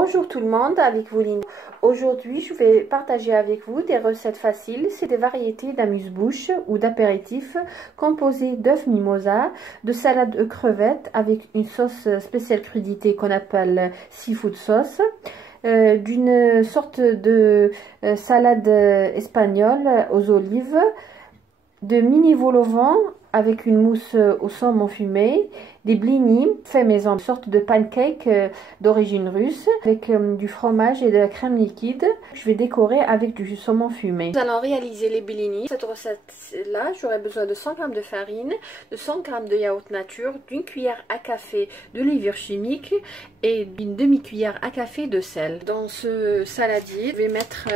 Bonjour tout le monde, avec vous Lynn. Aujourd'hui, je vais partager avec vous des recettes faciles. C'est des variétés d'amuse-bouche ou d'apéritifs composés d'œufs mimosa, de salade crevettes avec une sauce spéciale crudité qu'on appelle seafood sauce, d'une sorte de salade espagnole aux olives, de mini vol au vent avec une mousse au saumon fumé, des blinis faits maison, une sorte de pancake d'origine russe avec du fromage et de la crème liquide. Je vais décorer avec du saumon fumé. Nous allons réaliser les blinis. Cette recette-là, j'aurai besoin de 100 g de farine, de 100 g de yaourt nature, d'une cuillère à café de levure chimique et d'une demi-cuillère à café de sel. Dans ce saladier, je vais mettre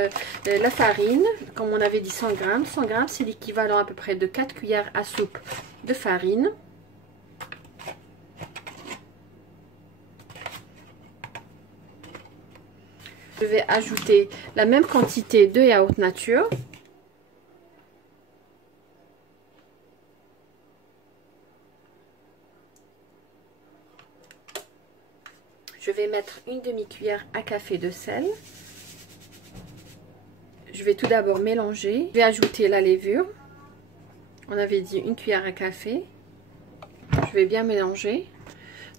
la farine, comme on avait dit 100 g. 100 g, c'est l'équivalent à peu près de 4 cuillères à soupe de farine. Je vais ajouter la même quantité de yaourt nature. Je vais mettre une demi-cuillère à café de sel. Je vais tout d'abord mélanger. Je vais ajouter la levure. On avait dit une cuillère à café. Je vais bien mélanger.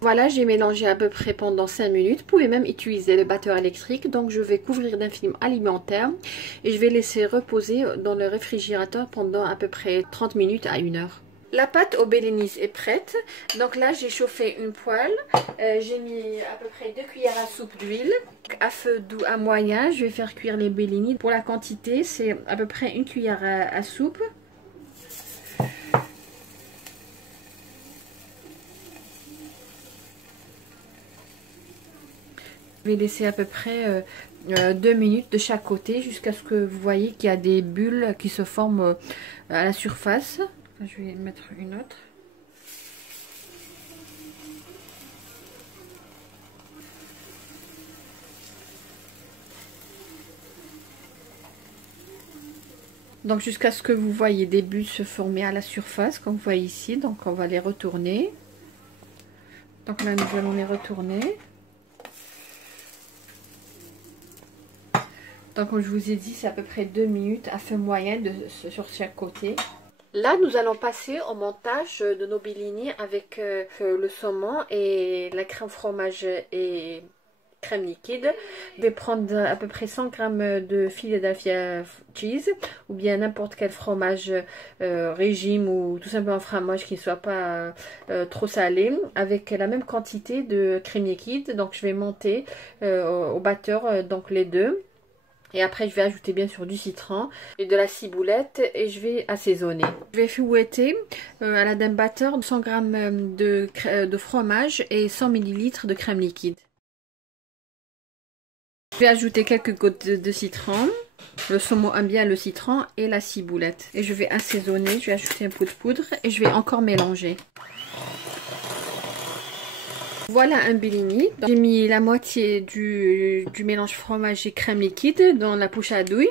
Voilà, j'ai mélangé à peu près pendant 5 minutes. Vous pouvez même utiliser le batteur électrique. Donc je vais couvrir d'un film alimentaire et je vais laisser reposer dans le réfrigérateur pendant à peu près 30 minutes à 1 heure. La pâte aux beignets est prête. Donc là, j'ai chauffé une poêle. J'ai mis à peu près 2 cuillères à soupe d'huile. À feu doux à moyen, je vais faire cuire les beignets. Pour la quantité, c'est à peu près 1 cuillère à soupe. Je vais laisser à peu près 2 minutes de chaque côté jusqu'à ce que vous voyez qu'il y a des bulles qui se forment à la surface. Je vais mettre une autre. Donc jusqu'à ce que vous voyez des bulles se former à la surface, comme vous voyez ici. Donc on va les retourner. Donc là nous allons les retourner. Donc comme je vous ai dit, c'est à peu près 2 minutes à feu moyen sur chaque côté. Là, nous allons passer au montage de nos beignets avec le saumon et la crème fromage et crème liquide. Je vais prendre à peu près 100 g de Philadelphia cheese ou bien n'importe quel fromage régime ou tout simplement fromage qui ne soit pas trop salé, avec la même quantité de crème liquide. Donc je vais monter au batteur donc les deux. Et après, je vais ajouter bien sûr du citron et de la ciboulette et je vais assaisonner. Je vais fouetter à la dame batteur 100 g de fromage et 100 ml de crème liquide. Je vais ajouter quelques gouttes de citron. Le saumon aime bien le citron et la ciboulette. Et je vais assaisonner, je vais ajouter un peu de poudre et je vais encore mélanger. Voilà un beignet. J'ai mis la moitié du mélange fromage et crème liquide dans la poche à douille.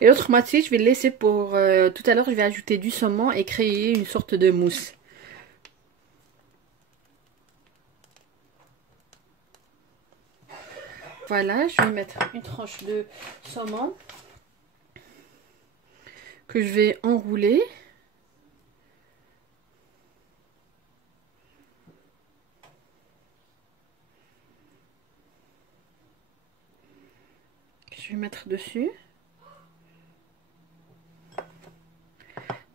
Et l'autre moitié, je vais le laisser pour tout à l'heure. Je vais ajouter du saumon et créer une sorte de mousse. Voilà, je vais mettre une tranche de saumon que je vais enrouler. Je vais mettre dessus.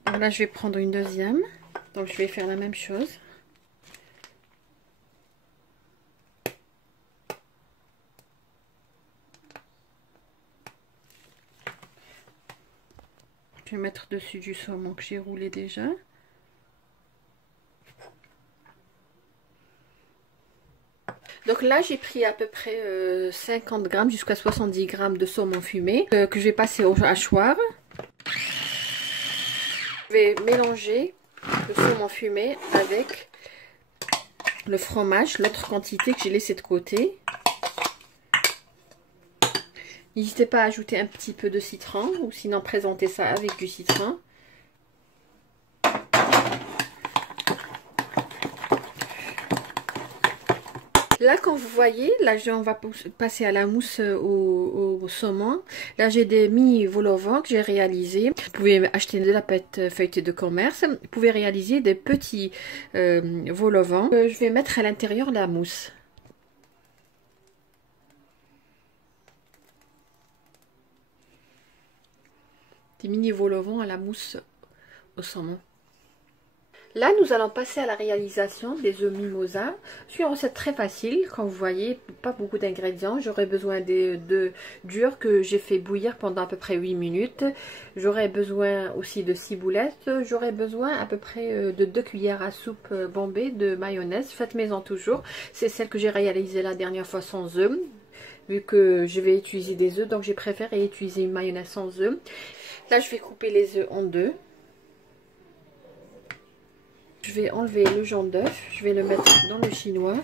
Donc là, je vais prendre une deuxième. Donc, je vais faire la même chose. Je vais mettre dessus du saumon que j'ai roulé déjà. Donc là, j'ai pris à peu près 50 g jusqu'à 70 g de saumon fumé que je vais passer au hachoir. Je vais mélanger le saumon fumé avec le fromage, l'autre quantité que j'ai laissé de côté. N'hésitez pas à ajouter un petit peu de citron ou sinon présenter ça avec du citron. Là, comme vous voyez, là on va passer à la mousse au saumon. Là, j'ai des mini vol au vent que j'ai réalisé. Vous pouvez acheter de la pâte feuilletée de commerce. Vous pouvez réaliser des petits vol au vent que je vais mettre à l'intérieur de la mousse. Des mini vol au vent à la mousse au saumon. Là, nous allons passer à la réalisation des œufs mimosa. C'est une recette très facile. Comme vous voyez, pas beaucoup d'ingrédients. J'aurai besoin de durs que j'ai fait bouillir pendant à peu près 8 minutes. J'aurai besoin aussi de ciboulettes. J'aurai besoin à peu près de 2 cuillères à soupe bombée de mayonnaise. Faites maison toujours. C'est celle que j'ai réalisée la dernière fois sans œufs. Vu que je vais utiliser des œufs, donc j'ai préféré utiliser une mayonnaise sans œufs. Là, je vais couper les œufs en deux. Je vais enlever le jaune d'œuf, je vais le mettre dans le chinois.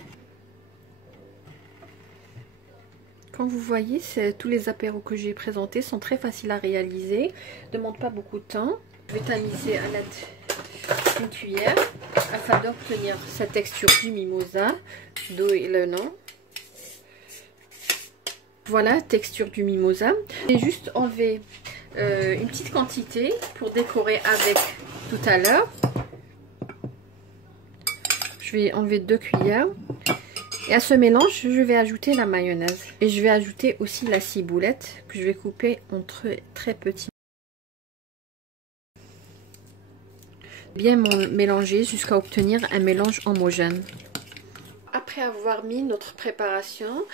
Comme vous voyez, tous les apéros que j'ai présentés sont très faciles à réaliser, ne demandent pas beaucoup de temps. Je vais tamiser à l'aide d'une cuillère afin d'obtenir cette texture du mimosa, d'où est le nom. Voilà, texture du mimosa. J'ai juste enlevé une petite quantité pour décorer avec tout à l'heure. Je vais enlever 2 cuillères. Et à ce mélange, je vais ajouter la mayonnaise. Et je vais ajouter aussi la ciboulette que je vais couper en très petits. Bien mélanger jusqu'à obtenir un mélange homogène. Après avoir mis notre préparation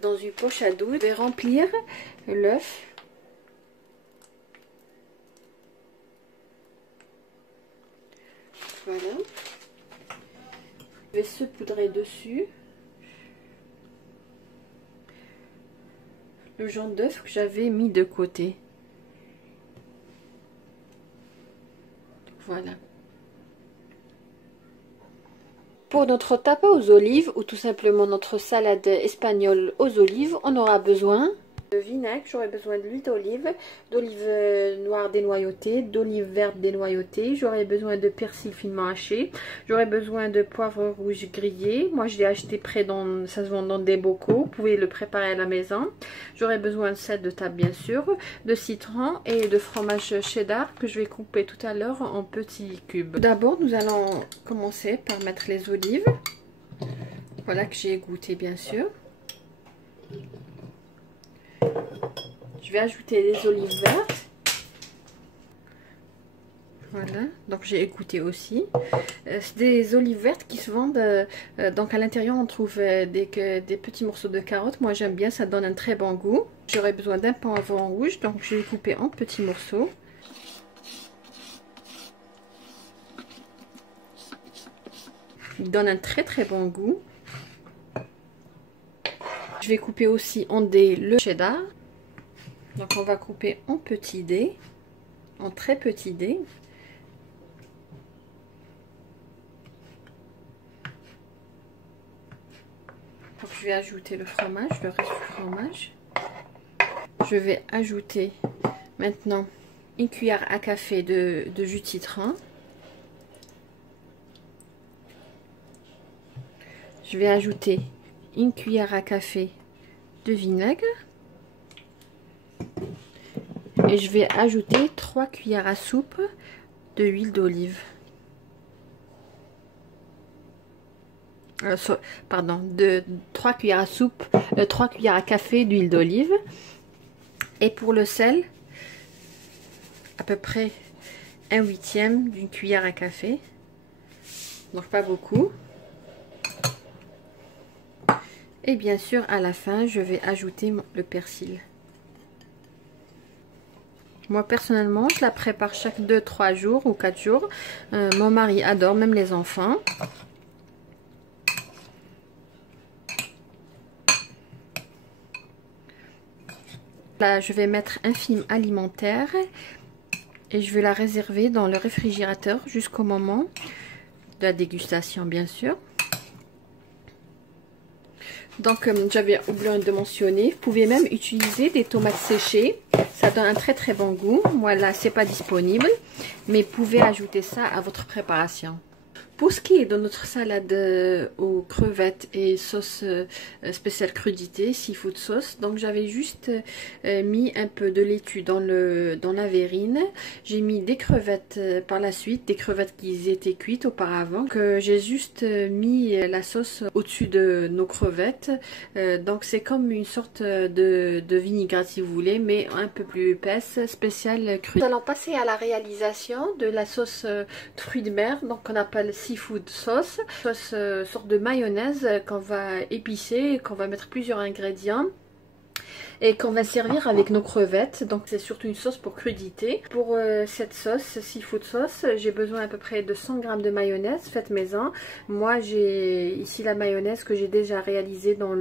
dans une poche à dos, je vais remplir l'œuf. Voilà. Je vais saupoudrer dessus le jaune d'œuf que j'avais mis de côté. Voilà. Pour notre tapa aux olives ou tout simplement notre salade espagnole aux olives, on aura besoin de vinaigre, j'aurai besoin de l'huile d'olive noire dénoyautée, d'olive verte dénoyautée, j'aurai besoin de persil finement haché, j'aurai besoin de poivre rouge grillé, moi je l'ai acheté près ça se vend dans des bocaux, vous pouvez le préparer à la maison, j'aurai besoin de sel de table bien sûr, de citron et de fromage cheddar que je vais couper tout à l'heure en petits cubes. D'abord nous allons commencer par mettre les olives, voilà que j'ai égouttées bien sûr. Je vais ajouter les olives vertes. Voilà, donc j'ai écouté aussi. C'est des olives vertes qui se vendent. Donc à l'intérieur, on trouve des petits morceaux de carottes. Moi, j'aime bien, ça donne un très bon goût. J'aurai besoin d'un poivron rouge, donc je vais couper en petits morceaux. Il donne un très bon goût. Je vais couper aussi en dés le cheddar. Donc on va couper en petits dés, en très petits dés. Donc je vais ajouter le fromage, le reste du fromage. Je vais ajouter maintenant une cuillère à café de jus de citron. Je vais ajouter une cuillère à café de vinaigre. Et je vais ajouter 3 cuillères à soupe de huile d'olive. Pardon, 3 cuillères à soupe, 3 cuillères à café d'huile d'olive. Et pour le sel, à peu près 1/8 d'une cuillère à café. Donc pas beaucoup. Et bien sûr, à la fin, je vais ajouter le persil. Moi personnellement, je la prépare chaque 2-3 jours ou 4 jours. Mon mari adore, même les enfants. Là, je vais mettre un film alimentaire et je vais la réserver dans le réfrigérateur jusqu'au moment de la dégustation, bien sûr. Donc, j'avais oublié de mentionner, vous pouvez même utiliser des tomates séchées. Ça donne un très bon goût. Moi, là, c'est pas disponible. Mais vous pouvez ajouter ça à votre préparation. Pour ce qui est de notre salade aux crevettes et sauce spéciale crudité, seafood sauce, donc j'avais juste mis un peu de laitue dans la verrine. J'ai mis des crevettes par la suite, des crevettes qui étaient cuites auparavant, que j'ai juste mis la sauce au-dessus de nos crevettes. Donc c'est comme une sorte de vinaigrette si vous voulez, mais un peu plus épaisse, spéciale crudité. Nous allons passer à la réalisation de la sauce fruits de mer, donc on appelle seafood sauce, sorte de mayonnaise qu'on va épicer, qu'on va mettre plusieurs ingrédients et qu'on va servir avec nos crevettes. Donc c'est surtout une sauce pour crudité. Pour cette sauce, seafood sauce, j'ai besoin à peu près de 100 g de mayonnaise faite maison. Moi j'ai ici la mayonnaise que j'ai déjà réalisée dans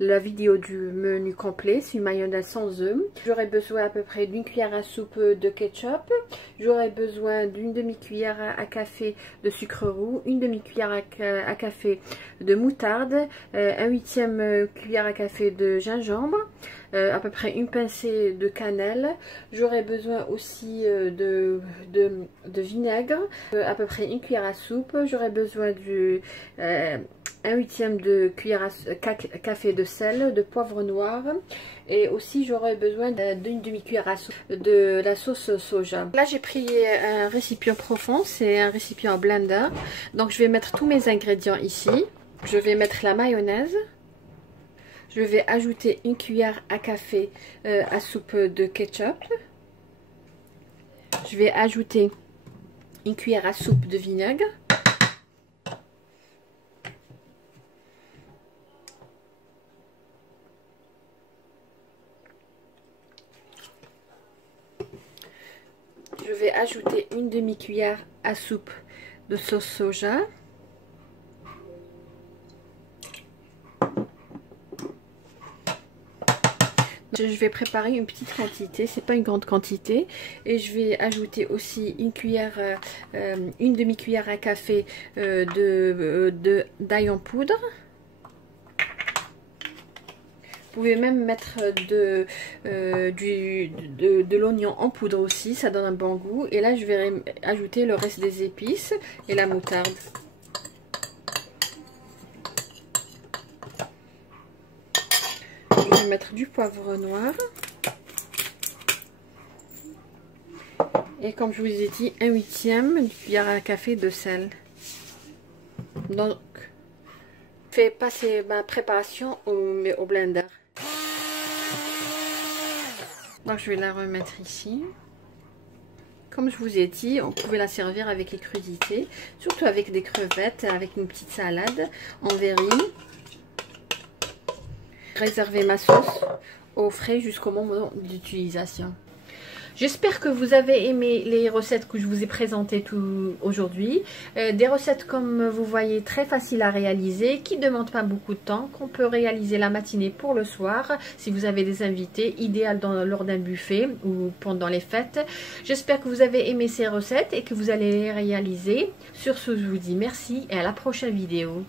la vidéo du menu complet. C'est une mayonnaise sans œufs. J'aurai besoin à peu près d'une cuillère à soupe de ketchup. J'aurai besoin d'une demi-cuillère à café de sucre roux, une demi-cuillère à café de moutarde, un 1/8 cuillère à café de gingembre, à peu près une pincée de cannelle. J'aurai besoin aussi de vinaigre, à peu près une cuillère à soupe. J'aurai besoin du 1/8 de cuillère à café de sel, de poivre noir, et aussi j'aurai besoin d'une demi-cuillère à soupe de la sauce soja. Là j'ai pris un récipient profond, c'est un récipient blender, donc je vais mettre tous mes ingrédients ici. Je vais mettre la mayonnaise. Je vais ajouter une cuillère à café à soupe de ketchup. Je vais ajouter une cuillère à soupe de vinaigre. Je vais ajouter une demi-cuillère à soupe de sauce soja. Je vais préparer une petite quantité, c'est pas une grande quantité, et je vais ajouter aussi une demi-cuillère à café d'ail en poudre. Vous pouvez même mettre de l'oignon en poudre aussi, ça donne un bon goût. Et là je vais ajouter le reste des épices et la moutarde. Je vais mettre du poivre noir. Et comme je vous ai dit, 1/8 cuillère à café de sel. Donc, je fais passer ma préparation au blender. Donc, je vais la remettre ici. Comme je vous ai dit, on pouvait la servir avec les crudités, surtout avec des crevettes, avec une petite salade en verrine. Réserver ma sauce au frais jusqu'au moment d'utilisation. J'espère que vous avez aimé les recettes que je vous ai présentées aujourd'hui. Des recettes, comme vous voyez, très faciles à réaliser, qui ne demandent pas beaucoup de temps, qu'on peut réaliser la matinée pour le soir, si vous avez des invités, idéal lors d'un buffet ou pendant les fêtes. J'espère que vous avez aimé ces recettes et que vous allez les réaliser. Sur ce, je vous dis merci et à la prochaine vidéo.